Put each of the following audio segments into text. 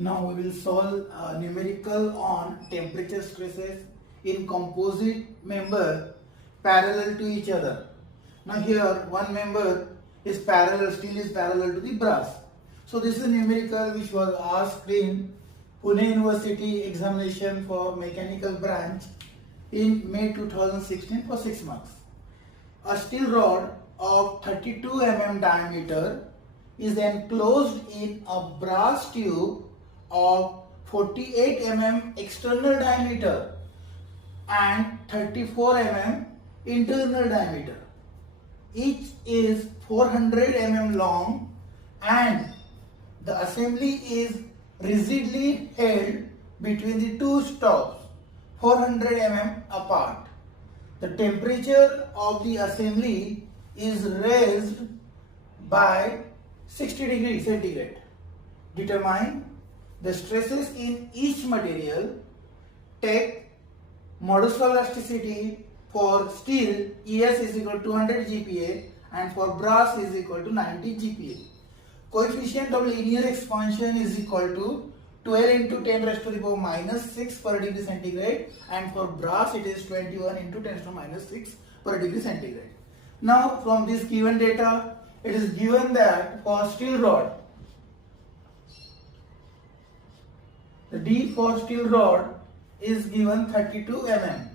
Now we will solve numerical on temperature stresses in composite member parallel to each other. Now here one member is parallel, steel is parallel to the brass. So this is numerical which was asked in Pune University examination for mechanical branch in May 2016 for 6 marks. A steel rod of 32 mm diameter is enclosed in a brass tube of 48 mm external diameter and 34 mm internal diameter. Each is 400 mm long and the assembly is rigidly held between the two stops 400 mm apart. The temperature of the assembly is raised by 60 degrees centigrade. Determine the stresses in each material. Take modulus of elasticity for steel ES is equal to 200 GPa and for brass is equal to 90 GPa. Coefficient of linear expansion is equal to 12 into 10 raised to the power minus 6 per degree centigrade, and for brass it is 21 into 10 raised to minus 6 per degree centigrade. Now from this given data, it is given that for steel rod, the D for steel rod is given 32 mm.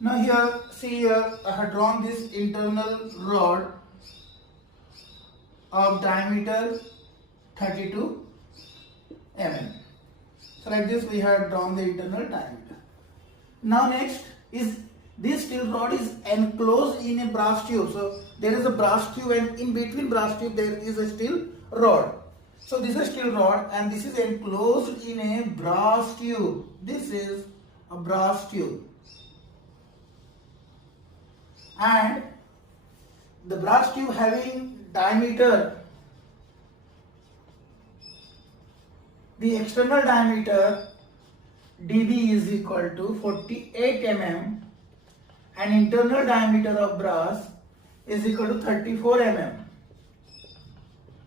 Now here, see here, I have drawn this internal rod of diameter 32 mm. So like this we have drawn the internal diameter. Now next is this steel rod is enclosed in a brass tube. So there is a brass tube and in between brass tube there is a steel rod. So this is a steel rod and this is enclosed in a brass tube. This is a brass tube. And the brass tube having diameter, the external diameter dB is equal to 48 mm and internal diameter of brass is equal to 34 mm.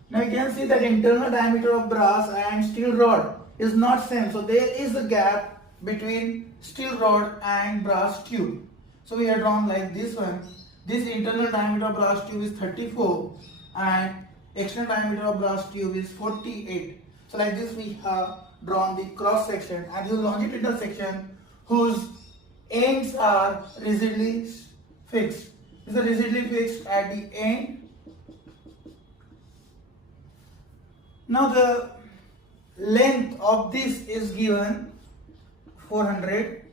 Now you can see that internal diameter of brass and steel rod is not same. So there is a gap between steel rod and brass tube. So we have drawn like this one. This internal diameter of brass tube is 34 and external diameter of brass tube is 48. So like this we have drawn the cross section and this longitudinal section whose ends are rigidly fixed. This is rigidly fixed at the end. Now the length of this is given 400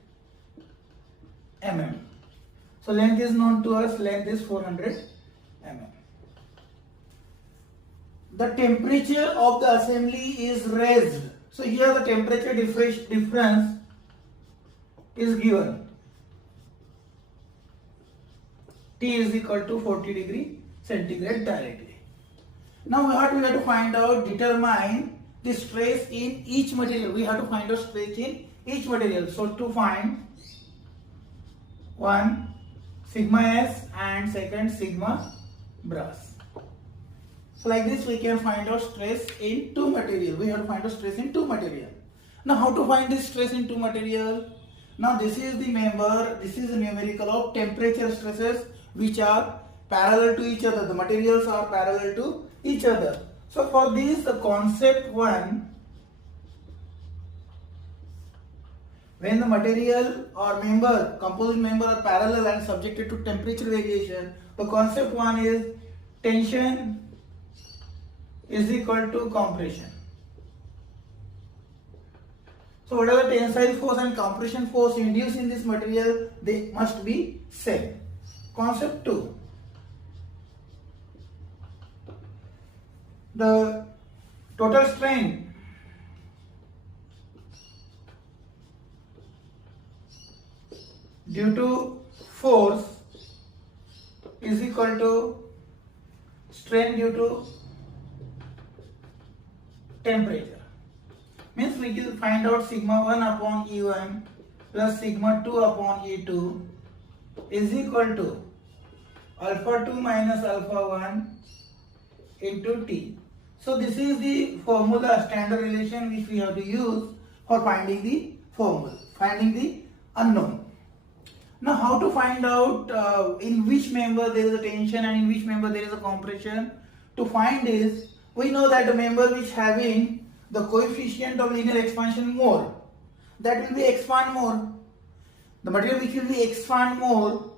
mm. So length is known to us, length is 400 mm. The temperature of the assembly is raised. So here the temperature difference is given. T is equal to 40 degree centigrade directly. Now what we have to find out, determine the stress in each material. We have to find out stress in each material. So to find one sigma S and second sigma brass. So like this we can find out stress in two material. We have to find out stress in two material. Now how to find this stress in two material? Now this is the member, this is the numerical of temperature stresses which are parallel to each other. The materials are parallel to each other. So for this the concept one, when the material or member, composite member are parallel and subjected to temperature variation, the concept one is tension is equal to compression. So whatever tensile force and compression force induced in this material, they must be same. Concept 2. The total strain due to force is equal to strain due to temperature. Means we will find out sigma 1 upon E1 plus sigma 2 upon E2 is equal to alpha 2 minus alpha 1 into T. So this is the formula, standard relation which we have to use for finding the formula, finding the unknown. Now how to find out in which member there is a tension and in which member there is a compression? To find is, we know that the member which having the coefficient of linear expansion more, that will be expand more. The material which will be expand more,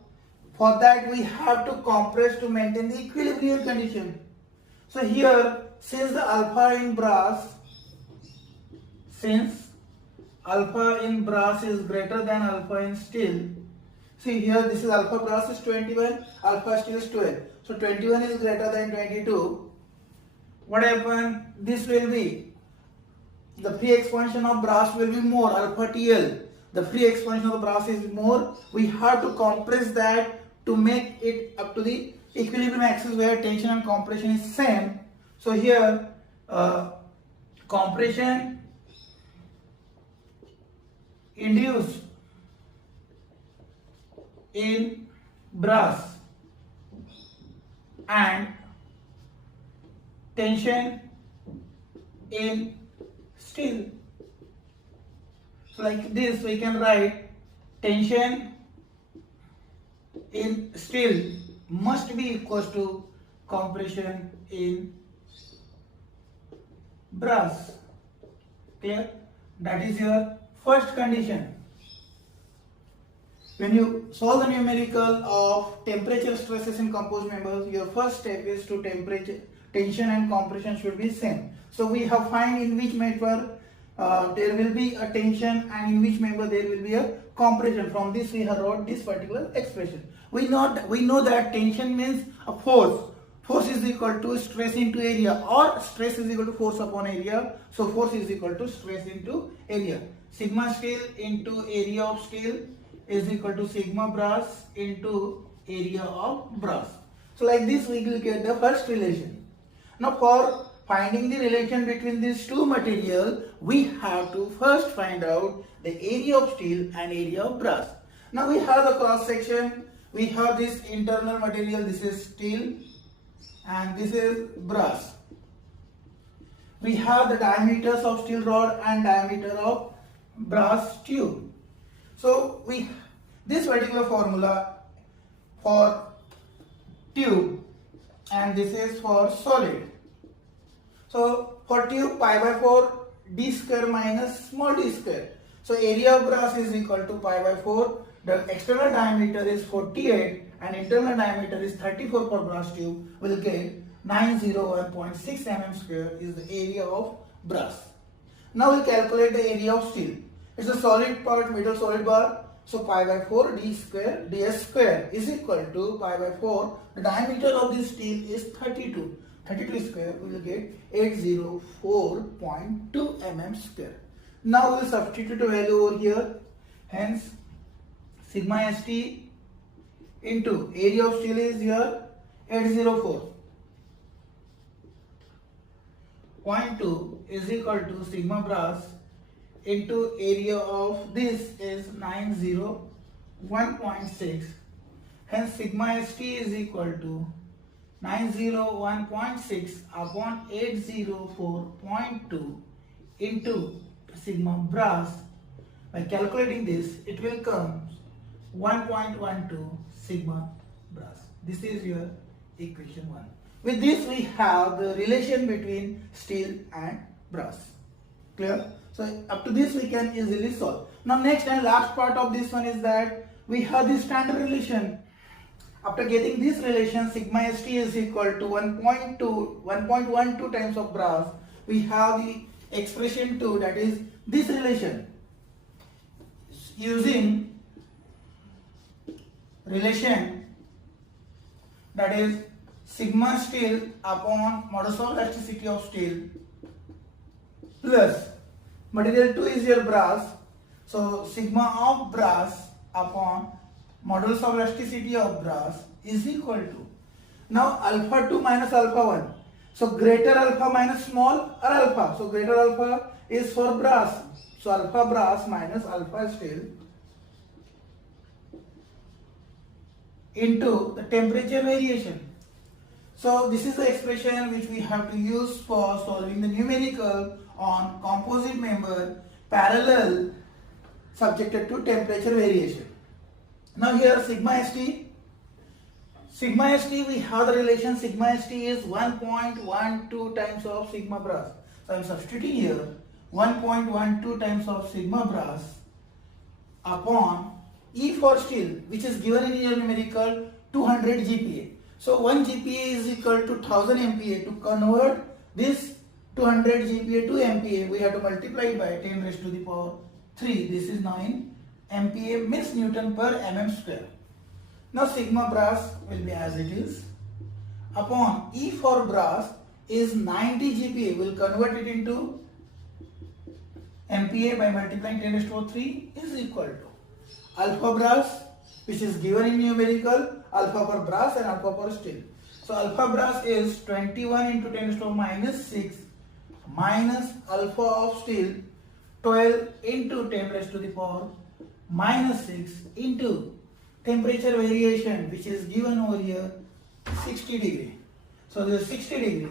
for that we have to compress to maintain the equilibrium condition. So here, since the alpha in brass, since alpha in brass is greater than alpha in steel, see here this is alpha brass is 21, alpha steel is 12. So 21 is greater than 22. What happens? This will be, the free expansion of brass will be more, alpha TL. The free expansion of the brass is more. We have to compress that to make it up to the equilibrium axis where tension and compression is same. So here compression induced in brass and tension in steel. So like this we can write, tension in steel must be equals to compression in brass. Clear? That is your first condition. When you solve the numerical of temperature stresses in composed members, your first step is to tension and compression should be same. So we have find in which member there will be a tension and in which member there will be a compression. From this we have wrote this particular expression. We know that tension means a force. Force is equal to stress into area, or stress is equal to force upon area. So force is equal to stress into area. Sigma steel into area of steel is equal to sigma brass into area of brass. So like this we will get the first relation. Now for finding the relation between these two materials, we have to first find out the area of steel and area of brass. Now we have the cross section. We have this internal material, this is steel and this is brass. We have the diameters of steel rod and diameter of brass tube. So this particular formula for tube and this is for solid. So for tube, pi by 4 d square minus small d square. So area of brass is equal to pi by 4. The external diameter is 48 and internal diameter is 34 for brass tube. Will get 901.6 mm square is the area of brass. Now we calculate the area of steel. It's a solid part, middle solid bar. So pi by 4 d square ds square is equal to pi by 4. The diameter of this steel is 32. 32 square we will get 804.2 mm square. Now we will substitute a value over here. Hence sigma st into area of steel is here 804.2 is equal to sigma brass into area of this is 901.6. Hence sigma st is equal to 901.6 upon 804.2 into sigma brass. By calculating this, it will come 1.12 sigma brass. This is your equation 1. With this we have the relation between steel and brass. Clear? So up to this we can easily solve. Now next and last part of this one is that we have the standard relation. After getting this relation, sigma st is equal to 1.12 times of brass. We have the expression 2, that is this relation. Using relation, that is sigma steel upon modulus of elasticity of steel plus material 2 is your brass. So sigma of brass upon modulus of elasticity of brass is equal to, now alpha 2 minus alpha 1. So greater alpha minus small or alpha. So greater alpha is for brass. So alpha brass minus alpha steel into the temperature variation. So this is the expression which we have to use for solving the numerical on composite member parallel subjected to temperature variation. Now here sigma st we have the relation sigma st is 1.12 times of sigma brass. So I am substituting here 1.12 times of sigma brass upon E for steel, which is given in your numerical 200 GPa. So 1 GPa is equal to 1000 MPa. To convert this 200 GPa to MPa, we have to multiply it by 10 raised to the power 3. This is now in MPa, means Newton per mm square. Now sigma brass will be as it is. Upon E for brass is 90 GPa. We will convert it into MPa by multiplying 10 raised to power 3 is equal to alpha brass, which is given in numerical, alpha for brass and alpha for steel. So alpha brass is 21 into 10 raised to power minus 6 minus alpha of steel 12 into 10 raised to the power minus 6 into temperature variation, which is given over here 60 degree. So this is 60 degree.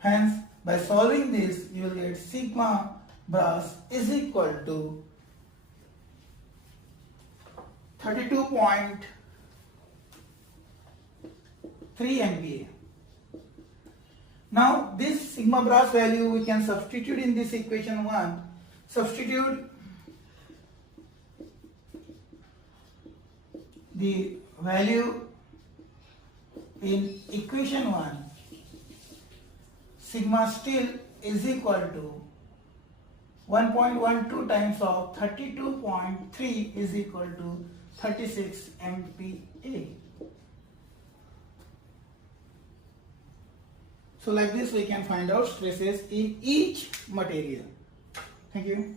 Hence by solving this you will get sigma brass is equal to 32.3 MPa. Now this sigma brass value we can substitute in this equation 1. Substitute the value in equation 1. Sigma steel is equal to 1.12 times of 32.3 is equal to 36 MPa. So like this we can find out stresses in each material. Thank you.